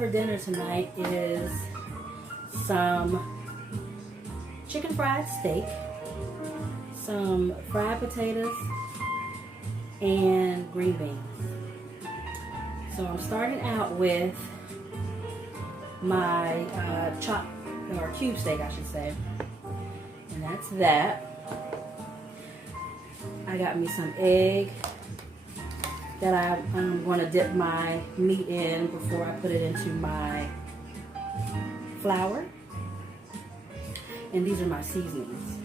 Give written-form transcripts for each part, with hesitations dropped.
for dinner tonight is some chicken fried steak, some fried potatoes, and green beans. So I'm starting out with my chopped or cube steak, I should say, and that's that. I got me some egg that I'm going to dip my meat in before I put it into my flour. And these are my seasonings.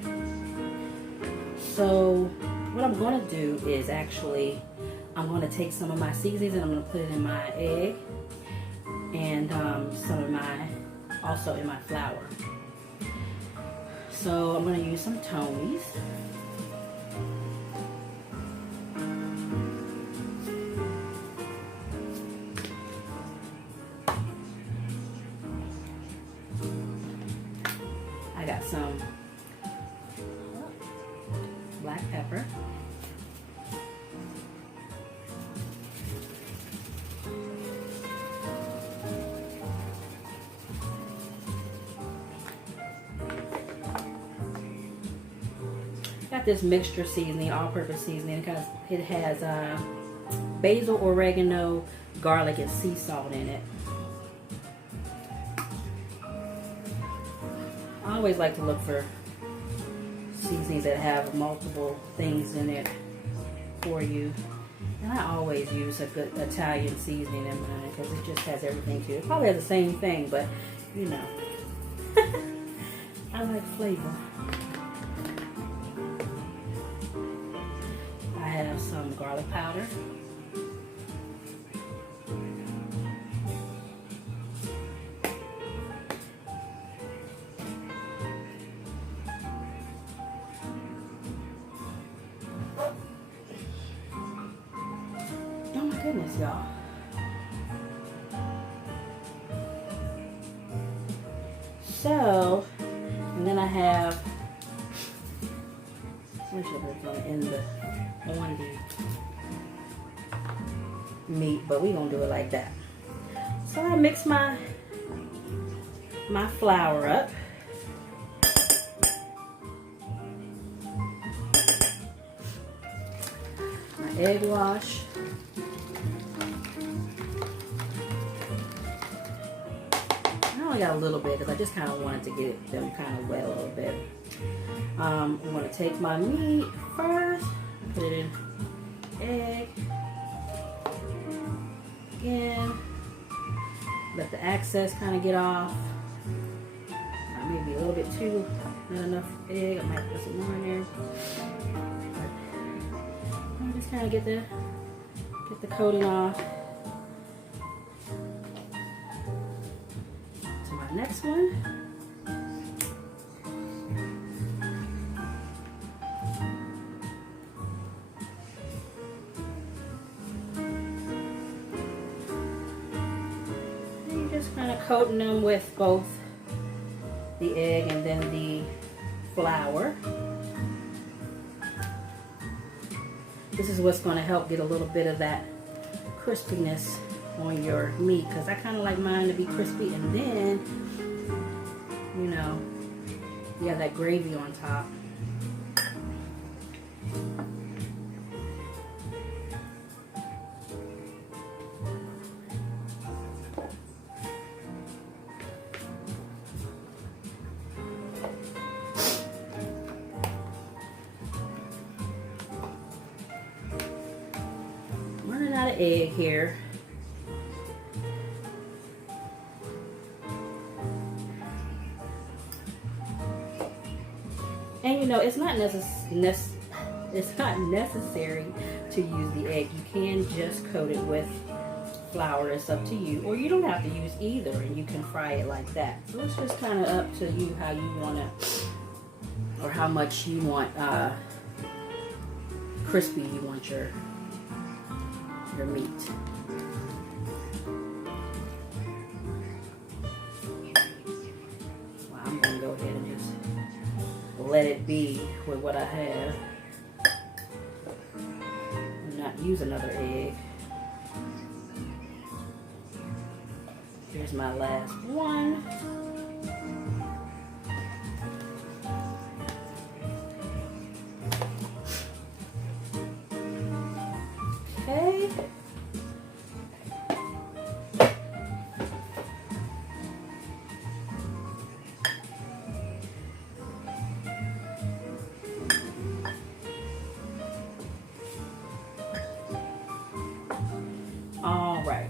So what I'm going to do is actually, I'm going to take some of my seasonings and I'm going to put it in my egg and some of my, also in my flour. So I'm going to use some Tony's. I got some black pepper. Got this mixture seasoning, all-purpose seasoning, because it has basil, oregano, garlic, and sea salt in it. I always like to look for seasonings that have multiple things in it for you. And I always use a good Italian seasoning in mine because it just has everything to it. It probably has the same thing, but you know. I like flavor. I have some garlic powder. Oh my goodness, y'all. So, and then I have, which is in the meat, but we gonna do it like that. So I mix my flour up. My egg wash. I got a little bit because I just kind of wanted to get them kind of wet a little bit. I'm going to take my meat first, put it in egg. Again, let the excess kind of get off. Maybe a little bit too, not enough egg. I might put some more in there. But just kind of get the coating off. Next one. And you're just kind of coating them with both the egg and then the flour. This is what's going to help get a little bit of that crispiness on your meat, because I kind of like mine to be crispy, and then you know, you have that gravy on top. Running out of egg here. And you know, it's not necessary to use the egg. You can just coat it with flour. It's up to you. Or you don't have to use either, and you can fry it like that. So it's just kind of up to you how you want to, or how much you want crispy you want your meat. Well, I'm going to go ahead and just let it be with what I have. And not use another egg. Here's my last one. Okay. All right.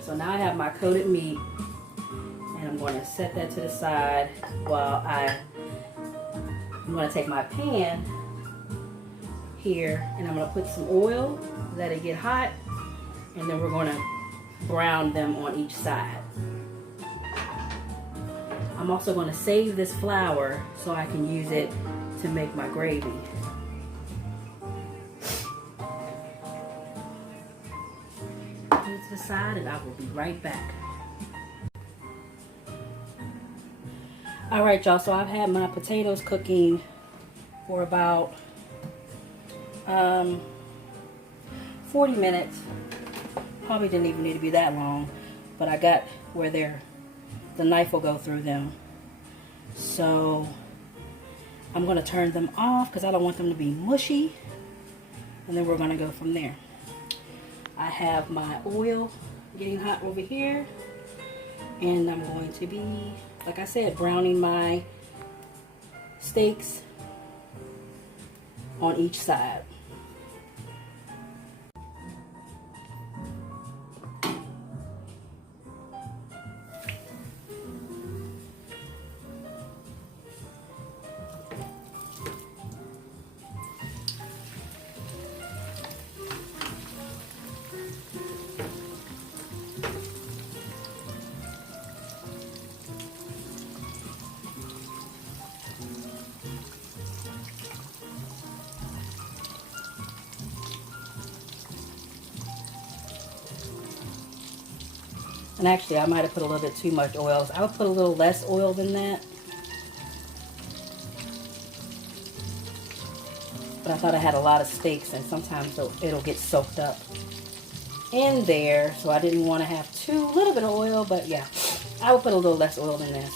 So now I have my coated meat, and I'm going to set that to the side while I'm going to take my pan here, and I'm going to put some oil, let it get hot, and then we're going to brown them on each side. I'm also going to save this flour so I can use it to make my gravy. Put it to the side, and I will be right back. Alright, y'all, so I've had my potatoes cooking for about 40 minutes. Probably didn't even need to be that long, but I got where the knife will go through them. So I'm going to turn them off because I don't want them to be mushy, and then we're going to go from there. I have my oil getting hot over here, and I'm going to be, like I said, browning my steaks on each side. And actually, I might have put a little bit too much oil. I would put a little less oil than that. But I thought I had a lot of steaks, and sometimes it'll get soaked up in there. So I didn't want to have too little bit of oil, but yeah, I would put a little less oil than this.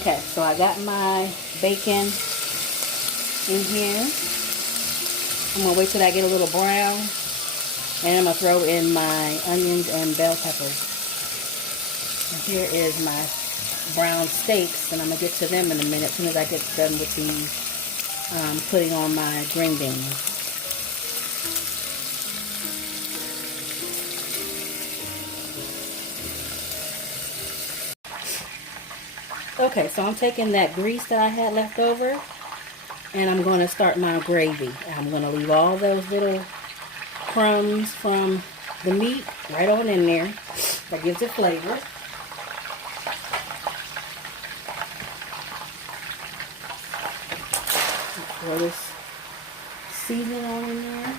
Okay, so I got my bacon in here. I'm going to wait till I get a little brown, and I'm going to throw in my onions and bell peppers. And here is my brown steaks, and I'm going to get to them in a minute as soon as I get done with the putting on my green beans. Okay, so I'm taking that grease that I had left over, and I'm going to start my gravy. I'm going to leave all those little crumbs from the meat right on in there. That gives it flavor. Pour this seasoning on in there.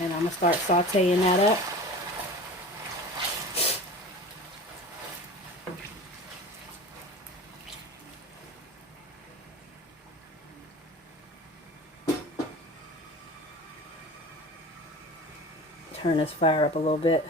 And I'm going to start sauteing that up. Turn this fire up a little bit.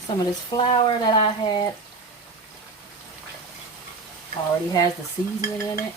Some of this flour that I had already has the seasoning in it.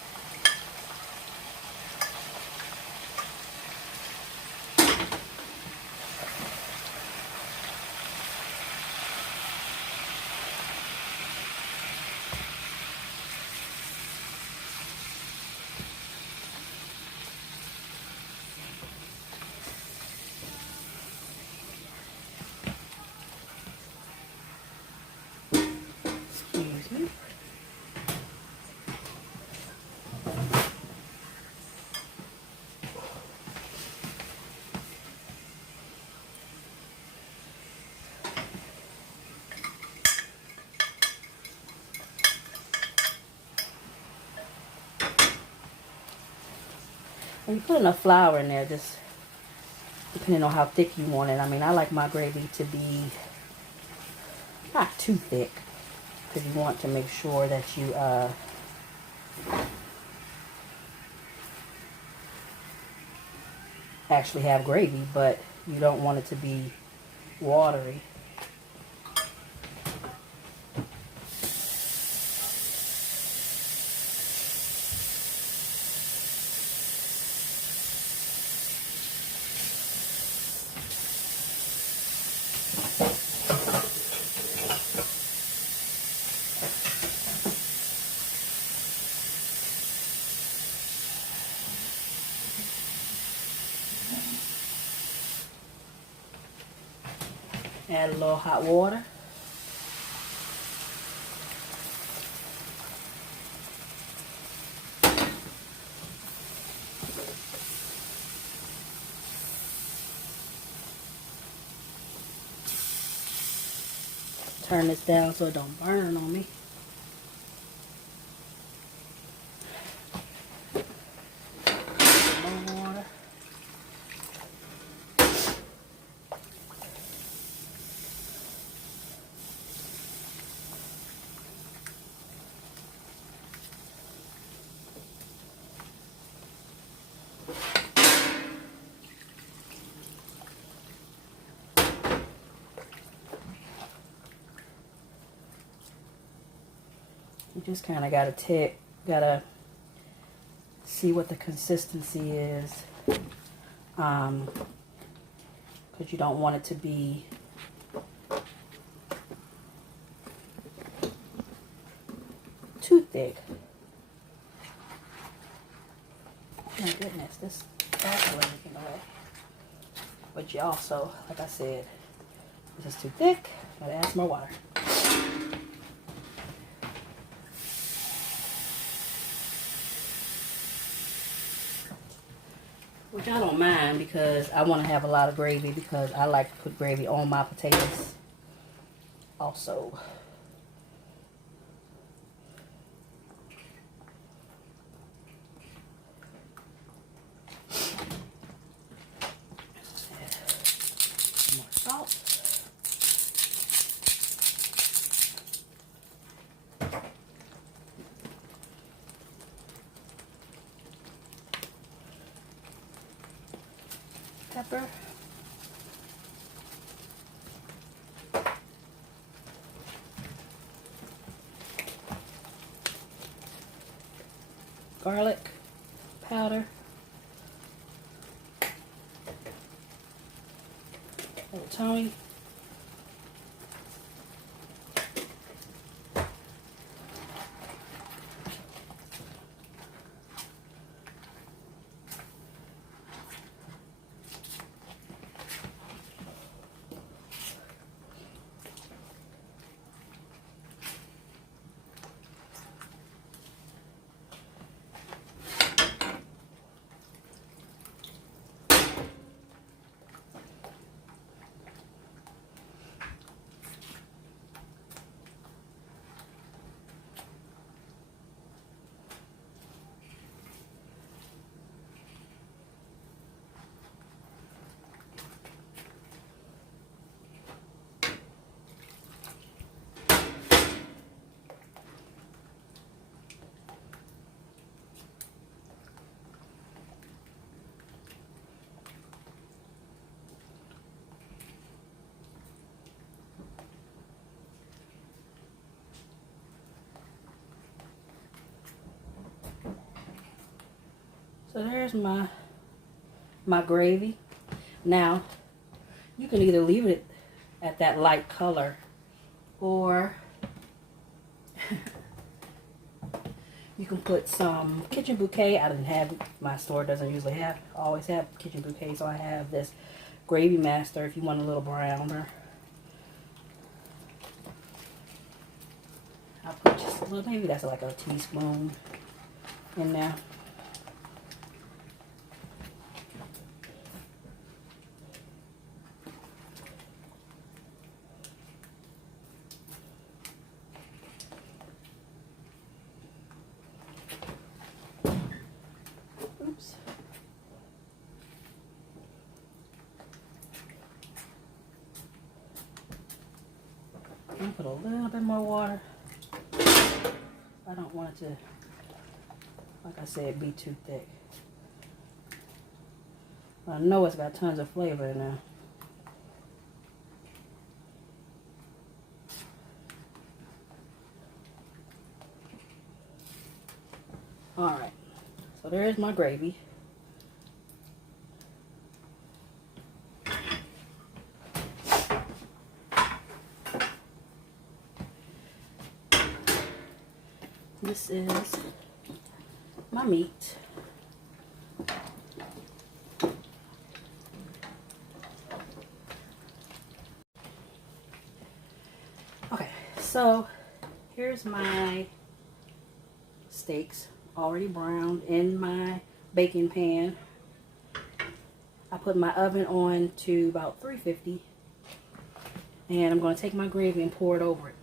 And you put enough flour in there, just depending on how thick you want it. I mean, I like my gravy to be not too thick, because you want to make sure that you actually have gravy, but you don't want it to be watery. Add a little hot water. Turn this down so it don't burn on me. More water. You just kind of gotta see what the consistency is, because you don't want it to be too thick. My goodness, this salsa is getting away. But you also, like I said, this is too thick. Gotta add some more water. Which I don't mind, because I want to have a lot of gravy, because I like to put gravy on my potatoes also. Add more salt. Pepper. Garlic powder. A little thyme. So there's my gravy. Now, you can either leave it at that light color, or you can put some kitchen bouquet. I didn't have, my store doesn't usually have, always have kitchen bouquet, so I have this Gravy Master if you want a little browner. I'll put just a little, maybe that's like a teaspoon in there. Oops. put a little bit more water. I don't want it to, like I said, be too thick. I know it's got tons of flavor in there. Alright, so there's my gravy. This is my meat. Okay, so here's my steaks already browned in my baking pan. I put my oven on to about 350, and I'm going to take my gravy and pour it over it.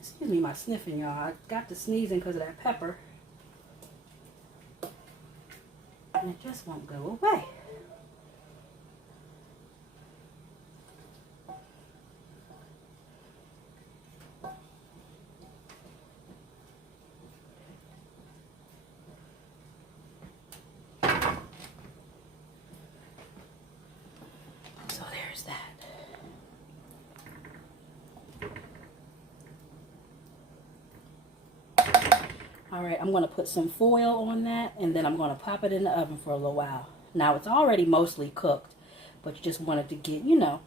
Excuse me, my sniffing, y'all. I got to sneezing because of that pepper, and it just won't go away. So there's that. Alright, I'm going to put some foil on that, and then I'm going to pop it in the oven for a little while. Now, it's already mostly cooked, but you just wanted to get, you know,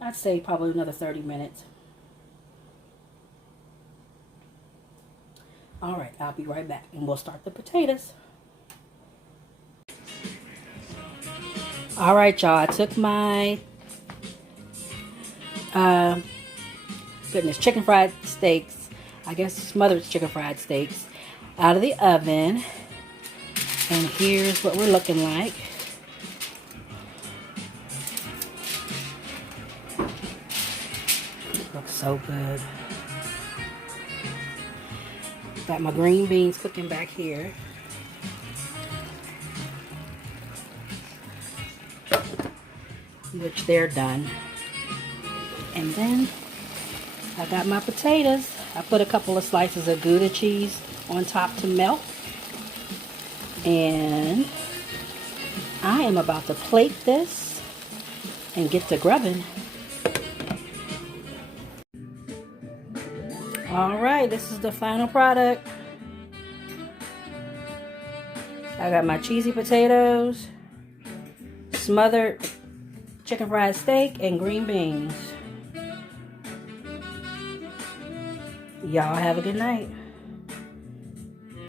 I'd say probably another 30 minutes. Alright, I'll be right back, and we'll start the potatoes. Alright, y'all, I took my chicken fried steaks, I guess smothered chicken fried steaks, out of the oven, and here's what we're looking like. Looks so good. Got my green beans cooking back here. Which they're done. And then I got my potatoes. I put a couple of slices of Gouda cheese on top to melt. And I am about to plate this and get to grubbing. Alright, this is the final product. I got my cheesy potatoes, smothered chicken fried steak, and green beans. Y'all have a good night.